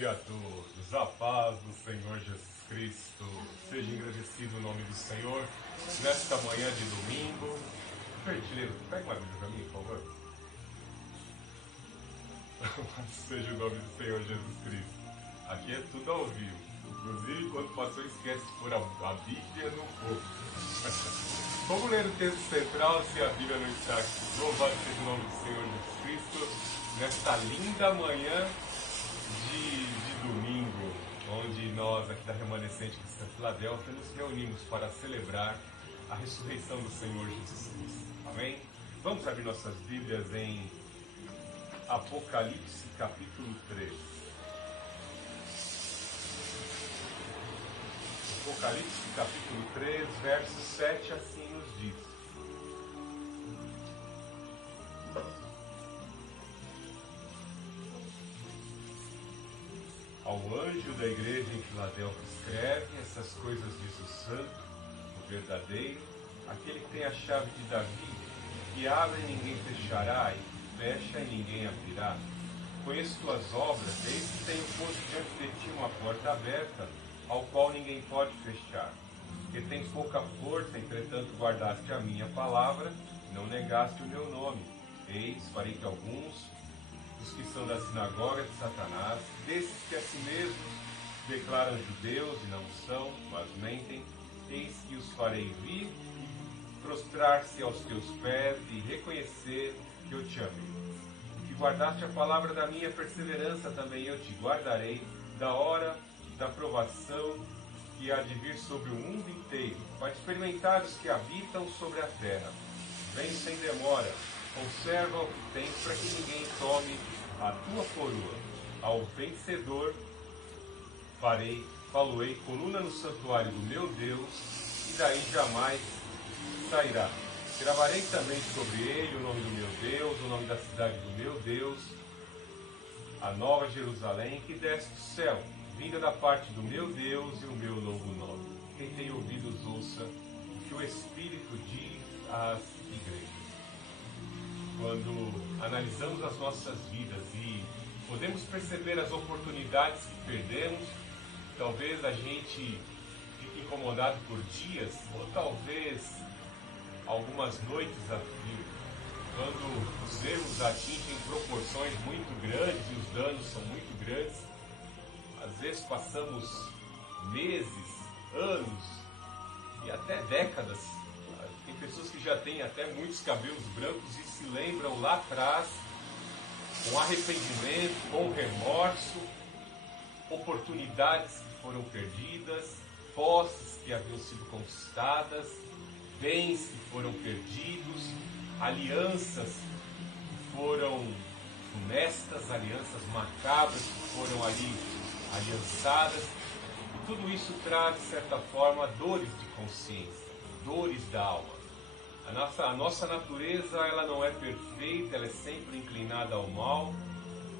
dia a todos, a paz do Senhor Jesus Cristo, seja engrandecido o nome do Senhor, nesta manhã de domingo. Perdileiro, pega uma Bíblia para mim, por favor. Seja o nome do Senhor Jesus Cristo. Aqui é tudo ao vivo, inclusive quando passou esquece de pôr a Bíblia no corpo. Vamos ler o texto central, se a Bíblia não está aqui. Louvado seja o nome do Senhor Jesus Cristo, nesta linda manhã de domingo, onde nós aqui da Remanescente Cristã Filadélfia nos reunimos para celebrar a ressurreição do Senhor Jesus Cristo. Amém? Vamos abrir nossas Bíblias em Apocalipse capítulo 3. Apocalipse capítulo 3, versos 7 assim nos diz: Ao anjo da igreja em Filadélfia escreve: essas coisas diz o santo, o verdadeiro, aquele que tem a chave de Davi, que abre e ninguém fechará, e fecha e ninguém abrirá. Conheço tuas obras, eis que tenho posto diante de ti uma porta aberta, ao qual ninguém pode fechar. Que tens pouca força, entretanto guardaste a minha palavra, não negaste o meu nome. Eis, farei que alguns, os que são da sinagoga de Satanás, desses que a si mesmos declaram judeus e não são, mas mentem, eis que os farei vir e prostrar-se aos teus pés e reconhecer que eu te amei. Que guardaste a palavra da minha perseverança, também eu te guardarei da hora da provação que há de vir sobre o mundo inteiro, para experimentar os que habitam sobre a terra. Vem sem demora, conserva o que tens, para que ninguém tome a tua coroa. Ao vencedor faloei coluna no santuário do meu Deus, e daí jamais sairá. Gravarei também sobre ele o nome do meu Deus, o nome da cidade do meu Deus, a nova Jerusalém, que desce do céu, vinda da parte do meu Deus e o meu novo nome. Quem tem ouvidos ouça o que o Espírito diz às igrejas. Quando analisamos as nossas vidas e podemos perceber as oportunidades que perdemos, talvez a gente fique incomodado por dias, ou talvez algumas noites a fio, quando os erros atingem proporções muito grandes e os danos são muito grandes. Às vezes passamos meses, anos e até décadas. Tem pessoas que já têm até muitos cabelos brancos e se lembram lá atrás, com arrependimento, com remorso, oportunidades que foram perdidas, posses que haviam sido conquistadas, bens que foram perdidos, alianças que foram funestas, alianças macabras que foram ali aliançadas, e tudo isso traz, de certa forma, dores de consciência, dores da alma. A nossa natureza, ela não é perfeita, ela é sempre inclinada ao mal,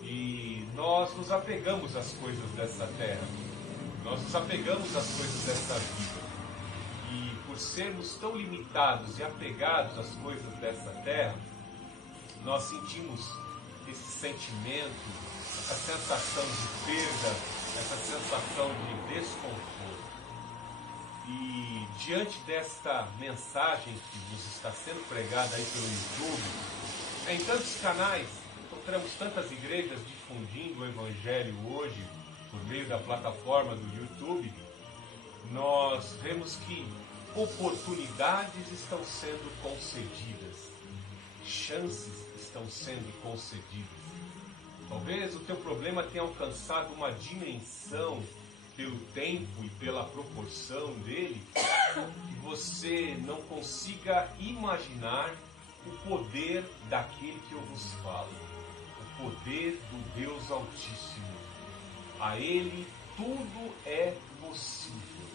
e nós nos apegamos às coisas dessa terra, nós nos apegamos às coisas dessa vida, e por sermos tão limitados e apegados às coisas dessa terra, nós sentimos esse sentimento, essa sensação de perda, essa sensação de desconforto. E diante desta mensagem que vos está sendo pregada aí pelo YouTube, em tantos canais, encontramos tantas igrejas difundindo o Evangelho hoje, por meio da plataforma do YouTube, nós vemos que oportunidades estão sendo concedidas, chances estão sendo concedidas. Talvez o teu problema tenha alcançado uma dimensão pelo tempo e pela proporção dele, que você não consiga imaginar o poder daquele que eu vos falo, o poder do Deus Altíssimo. A Ele tudo é possível.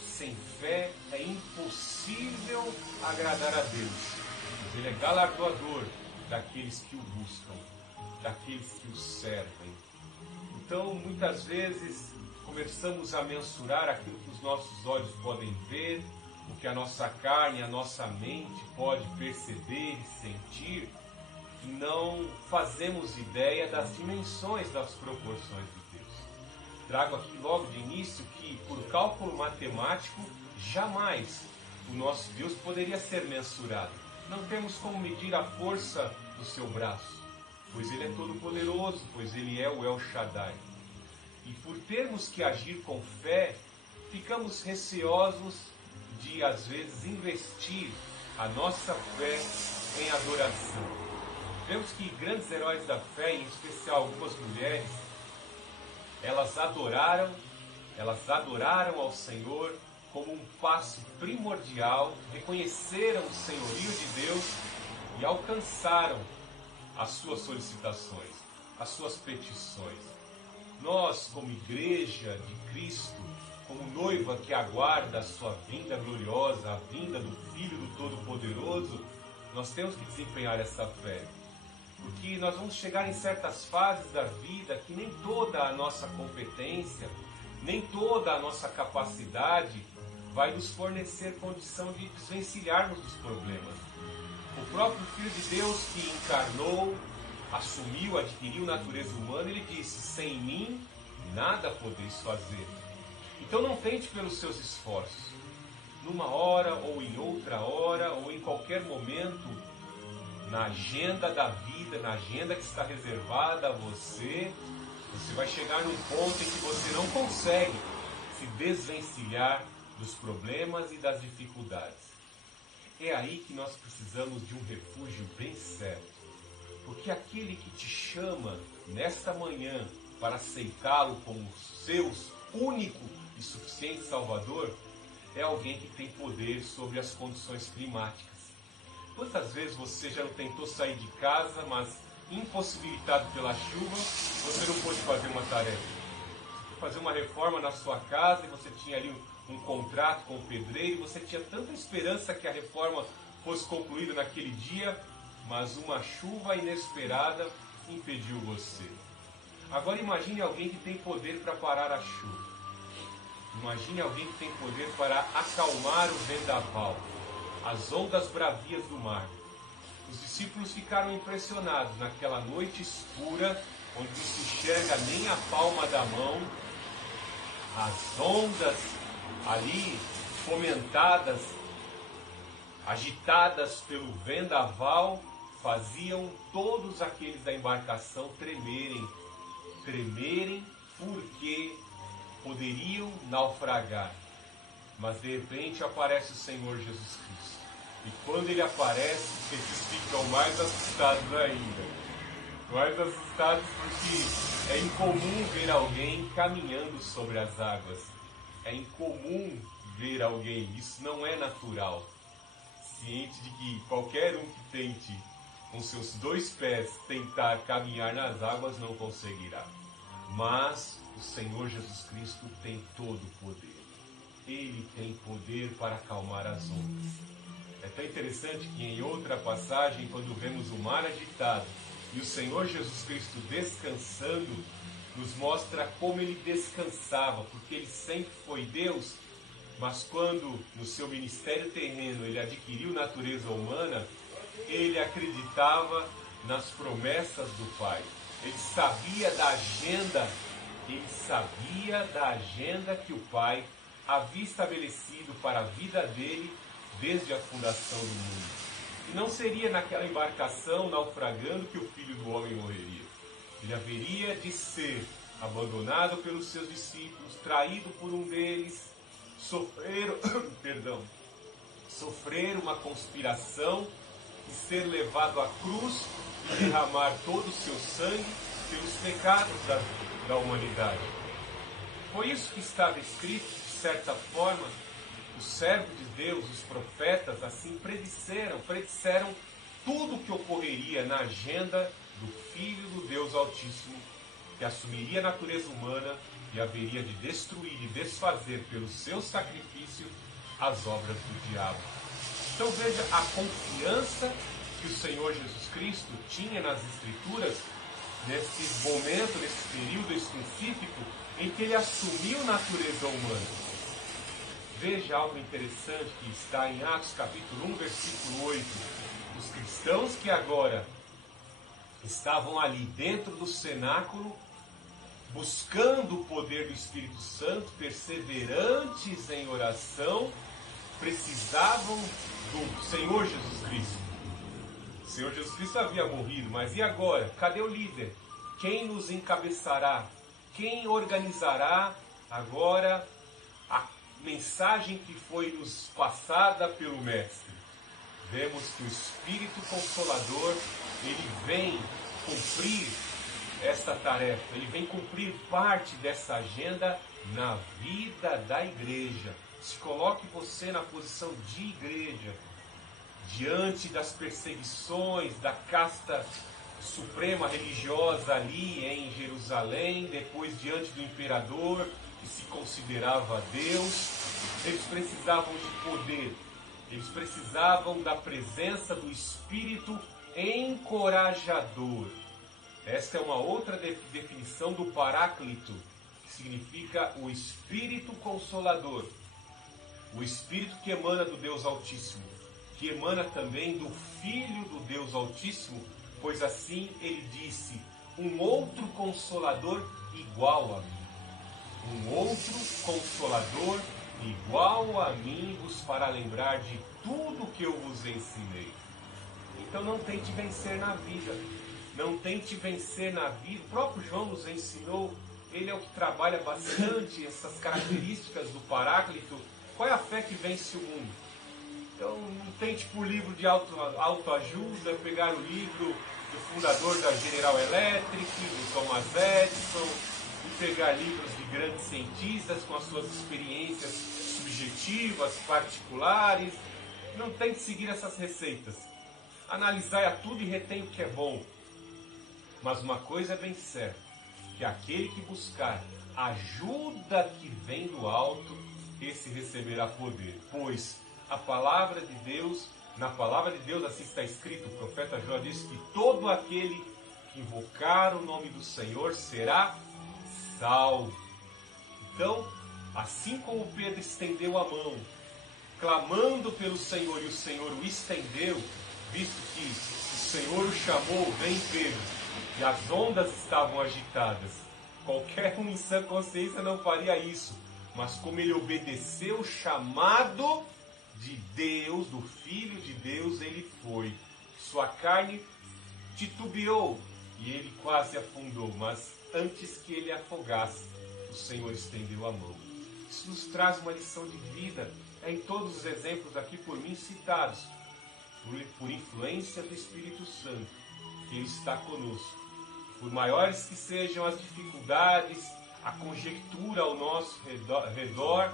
Sem fé é impossível agradar a Deus, mas Ele é galardoador daqueles que o buscam, daqueles que o servem. Então, muitas vezes, começamos a mensurar aquilo que os nossos olhos podem ver, o que a nossa carne, a nossa mente pode perceber e sentir, e não fazemos ideia das dimensões, das proporções de Deus. trago aqui logo de início que, por cálculo matemático, jamais o nosso Deus poderia ser mensurado. Não temos como medir a força do seu braço, pois Ele é todo-poderoso, pois Ele é o El Shaddai. E por termos que agir com fé, ficamos receosos de, às vezes, investir a nossa fé em adoração. Vemos que grandes heróis da fé, em especial algumas mulheres, elas adoraram ao Senhor como um passo primordial, reconheceram o senhorio de Deus e alcançaram as suas solicitações, as suas petições. Nós, como igreja de Cristo, como noiva que aguarda a sua vinda gloriosa, a vinda do Filho do Todo-Poderoso, nós temos que desempenhar essa fé. Porque nós vamos chegar em certas fases da vida que nem toda a nossa competência, nem toda a nossa capacidade vai nos fornecer condição de desvencilharmos dos problemas. O próprio Filho de Deus que encarnou, assumiu, adquiriu natureza humana, ele disse: sem mim nada podeis fazer. Então não tente pelos seus esforços. Numa hora, ou em outra hora, ou em qualquer momento, na agenda da vida, na agenda que está reservada a você, você vai chegar num ponto em que você não consegue se desvencilhar dos problemas e das dificuldades. É aí que nós precisamos de um refúgio bem certo. Porque aquele que te chama nesta manhã para aceitá-lo como seu único e suficiente Salvador, é alguém que tem poder sobre as condições climáticas. Quantas vezes você já não tentou sair de casa, mas impossibilitado pela chuva, você não pôde fazer uma tarefa? Fazer uma reforma na sua casa e você tinha ali um contrato com o pedreiro, e você tinha tanta esperança que a reforma fosse concluída naquele dia, mas uma chuva inesperada impediu você. Agora imagine alguém que tem poder para parar a chuva. Imagine alguém que tem poder para acalmar o vendaval, as ondas bravias do mar. Os discípulos ficaram impressionados naquela noite escura, onde não se enxerga nem a palma da mão. As ondas ali fomentadas, agitadas pelo vendaval, faziam todos aqueles da embarcação tremerem porque poderiam naufragar. Mas de repente aparece o Senhor Jesus Cristo. E quando ele aparece, eles ficam mais assustados ainda. Mais assustados porque é incomum ver alguém caminhando sobre as águas. É incomum ver alguém, isso não é natural. Ciente de que qualquer um que tente com seus 2 pés tentar caminhar nas águas não conseguirá. Mas o Senhor Jesus Cristo tem todo o poder. Ele tem poder para acalmar as ondas. É tão interessante que em outra passagem, quando vemos o mar agitado e o Senhor Jesus Cristo descansando, nos mostra como ele descansava, porque ele sempre foi Deus, mas quando no seu ministério terreno ele adquiriu natureza humana, ele acreditava nas promessas do Pai. Ele sabia da agenda que o Pai havia estabelecido para a vida dele desde a fundação do mundo. E não seria naquela embarcação naufragando que o Filho do Homem morreria. Ele haveria de ser abandonado pelos seus discípulos, traído por um deles, sofrer uma conspiração e ser levado à cruz e derramar todo o seu sangue pelos pecados da humanidade. Foi isso que estava escrito, de certa forma. Os servos de Deus, os profetas, assim predisseram tudo o que ocorreria na agenda do Filho do Deus Altíssimo, que assumiria a natureza humana e haveria de destruir e desfazer pelo seu sacrifício as obras do diabo. Então veja a confiança que o Senhor Jesus Cristo tinha nas Escrituras, nesse momento, nesse período específico, em que ele assumiu natureza humana. Veja algo interessante que está em Atos capítulo 1, versículo 8. Os cristãos que agora estavam ali dentro do cenáculo buscando o poder do Espírito Santo, perseverantes em oração, precisavam do Senhor Jesus Cristo. O Senhor Jesus Cristo havia morrido, mas e agora? Cadê o líder? Quem nos encabeçará? Quem organizará agora a mensagem que foi nos passada pelo Mestre? Vemos que o Espírito Consolador, ele vem cumprir esta tarefa, ele vem cumprir parte dessa agenda na vida da igreja. Se coloque você na posição de igreja, diante das perseguições da casta suprema religiosa ali em Jerusalém, depois diante do imperador que se considerava Deus. Eles precisavam de poder, eles precisavam da presença do Espírito encorajador. Esta é uma outra definição do Paráclito, que significa o Espírito Consolador. O Espírito que emana do Deus Altíssimo, que emana também do Filho do Deus Altíssimo, pois assim ele disse: um outro Consolador igual a mim. Um outro Consolador igual a mim vos fará lembrar de tudo que eu vos ensinei. Então não tente vencer na vida. Não tente vencer na vida. O próprio João nos ensinou, ele é o que trabalha bastante essas características do Paráclito. Qual é a fé que vence o mundo? Então não tente por livro de autoajuda, pegar o livro do fundador da General Electric, do Thomas Edison, e pegar livros de grandes cientistas com as suas experiências subjetivas, particulares. Não tente seguir essas receitas. Analisai a tudo e retém o que é bom. Mas uma coisa é bem certa, que aquele que buscar ajuda que vem do alto, esse receberá poder. Pois a palavra de Deus, na palavra de Deus assim está escrito, o profeta João disse que todo aquele que invocar o nome do Senhor será salvo. Então, assim como Pedro estendeu a mão, clamando pelo Senhor, e o Senhor o estendeu, visto que o Senhor o chamou, vem Pedro, e as ondas estavam agitadas. Qualquer um em sã consciência não faria isso, mas como ele obedeceu o chamado de Deus, do Filho de Deus, ele foi. Sua carne titubeou e ele quase afundou, mas antes que ele afogasse, o Senhor estendeu a mão. Isso nos traz uma lição de vida, em todos os exemplos aqui por mim citados, por influência do Espírito Santo, que Ele está conosco. Por maiores que sejam as dificuldades, a conjectura ao nosso redor,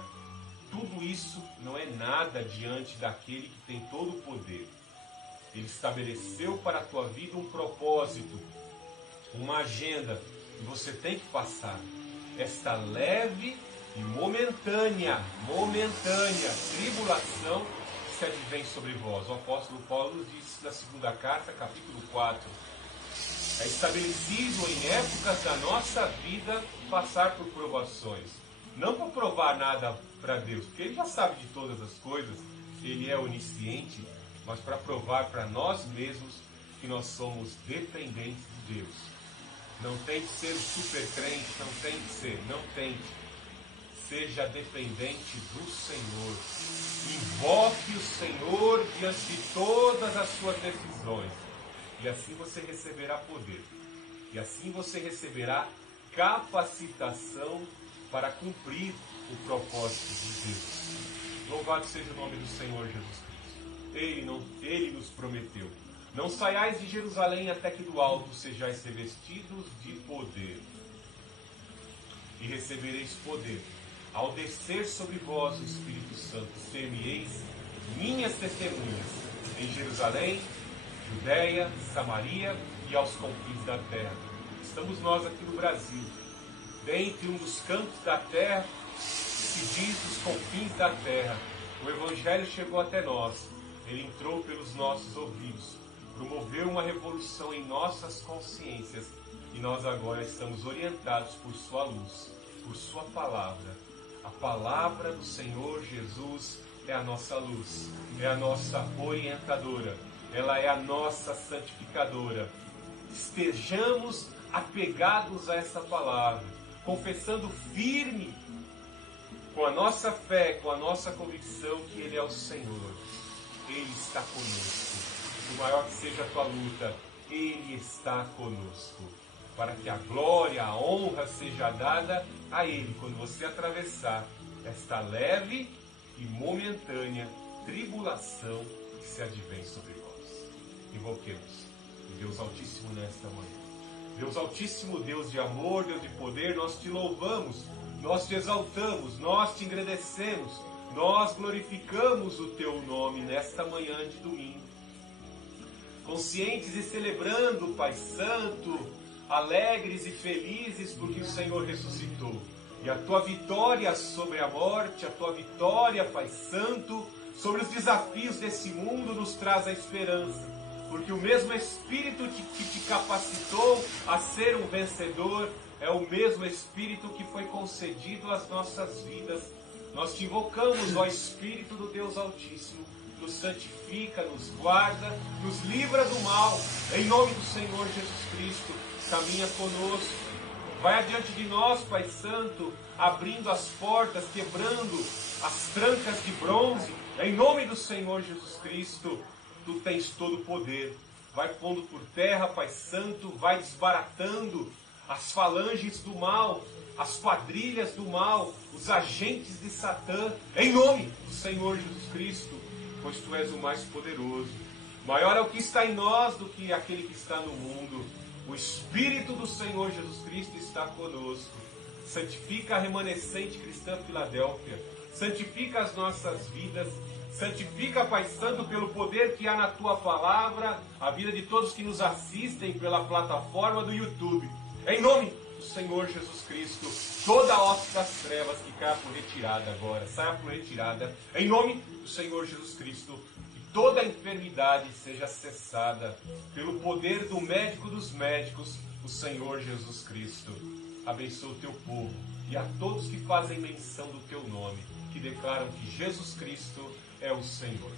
tudo isso não é nada diante daquele que tem todo o poder. Ele estabeleceu para a tua vida um propósito, uma agenda, e você tem que passar. Esta leve e momentânea tribulação se advém sobre vós. O apóstolo Paulo nos diz na segunda carta, capítulo 4. É estabelecido em épocas da nossa vida passar por provações. Não para provar nada para Deus, porque Ele já sabe de todas as coisas, Ele é onisciente, mas para provar para nós mesmos que nós somos dependentes de Deus. Não tente ser o super crente, não tente. Seja dependente do Senhor. Invoque o Senhor diante de todas as suas decisões. E assim você receberá poder. E assim você receberá capacitação para cumprir o propósito de Deus. Louvado seja o nome do Senhor Jesus Cristo. Ele nos prometeu: não saiais de Jerusalém até que do alto sejais revestidos de poder. E recebereis poder ao descer sobre vós o Espírito Santo. Ser-me-eis minhas testemunhas em Jerusalém, Judéia, Samaria e aos confins da terra. Estamos nós aqui no Brasil, dentre um dos cantos da terra, que diz os confins da terra. O Evangelho chegou até nós, ele entrou pelos nossos ouvidos, promoveu uma revolução em nossas consciências, e nós agora estamos orientados por sua luz, por sua palavra. A palavra do Senhor Jesus é a nossa luz, é a nossa orientadora, ela é a nossa santificadora. Estejamos apegados a essa palavra, confessando firme, com a nossa fé, com a nossa convicção que Ele é o Senhor. Ele está conosco. Por maior que seja a tua luta, Ele está conosco. Para que a glória, a honra seja dada a Ele quando você atravessar esta leve e momentânea tribulação que se advém sobre nós. Invoquemos o Deus Altíssimo nesta manhã. Deus Altíssimo, Deus de amor, Deus de poder, nós te louvamos, nós te exaltamos, nós te engrandecemos, nós glorificamos o teu nome nesta manhã de domingo. Conscientes e celebrando, Pai Santo, alegres e felizes porque o Senhor ressuscitou. E a tua vitória sobre a morte, a tua vitória, Pai Santo, sobre os desafios desse mundo nos traz a esperança. Porque o mesmo Espírito que te capacitou a ser um vencedor é o mesmo Espírito que foi concedido às nossas vidas. Nós te invocamos, ó Espírito do Deus Altíssimo, nos santifica, nos guarda, nos livra do mal. Em nome do Senhor Jesus Cristo, caminha conosco. Vai adiante de nós, Pai Santo, abrindo as portas, quebrando as trancas de bronze. Em nome do Senhor Jesus Cristo, tu tens todo o poder. Vai pondo por terra, Pai Santo, vai desbaratando as falanges do mal, as quadrilhas do mal, os agentes de Satã, em nome do Senhor Jesus Cristo, pois tu és o mais poderoso. Maior é o que está em nós do que aquele que está no mundo. O Espírito do Senhor Jesus Cristo está conosco. Santifica a remanescente cristã Filadélfia. Santifica as nossas vidas. Santifica, Pai Santo, pelo poder que há na Tua Palavra, a vida de todos que nos assistem pela plataforma do YouTube. Em nome do Senhor Jesus Cristo, toda a hoste das trevas que caia por retirada agora, saia por retirada. Em nome do Senhor Jesus Cristo, toda a enfermidade seja cessada pelo poder do médico dos médicos, o Senhor Jesus Cristo. Abençoa o teu povo e a todos que fazem menção do teu nome, que declaram que Jesus Cristo é o Senhor.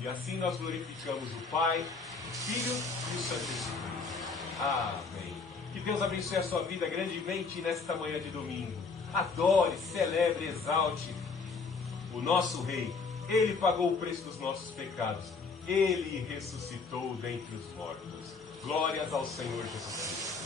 E assim nós glorificamos o Pai, o Filho e o Santo Espírito. Amém. Que Deus abençoe a sua vida grandemente nesta manhã de domingo. Adore, celebre, exalte o nosso Rei. Ele pagou o preço dos nossos pecados. Ele ressuscitou dentre os mortos. Glórias ao Senhor Jesus Cristo.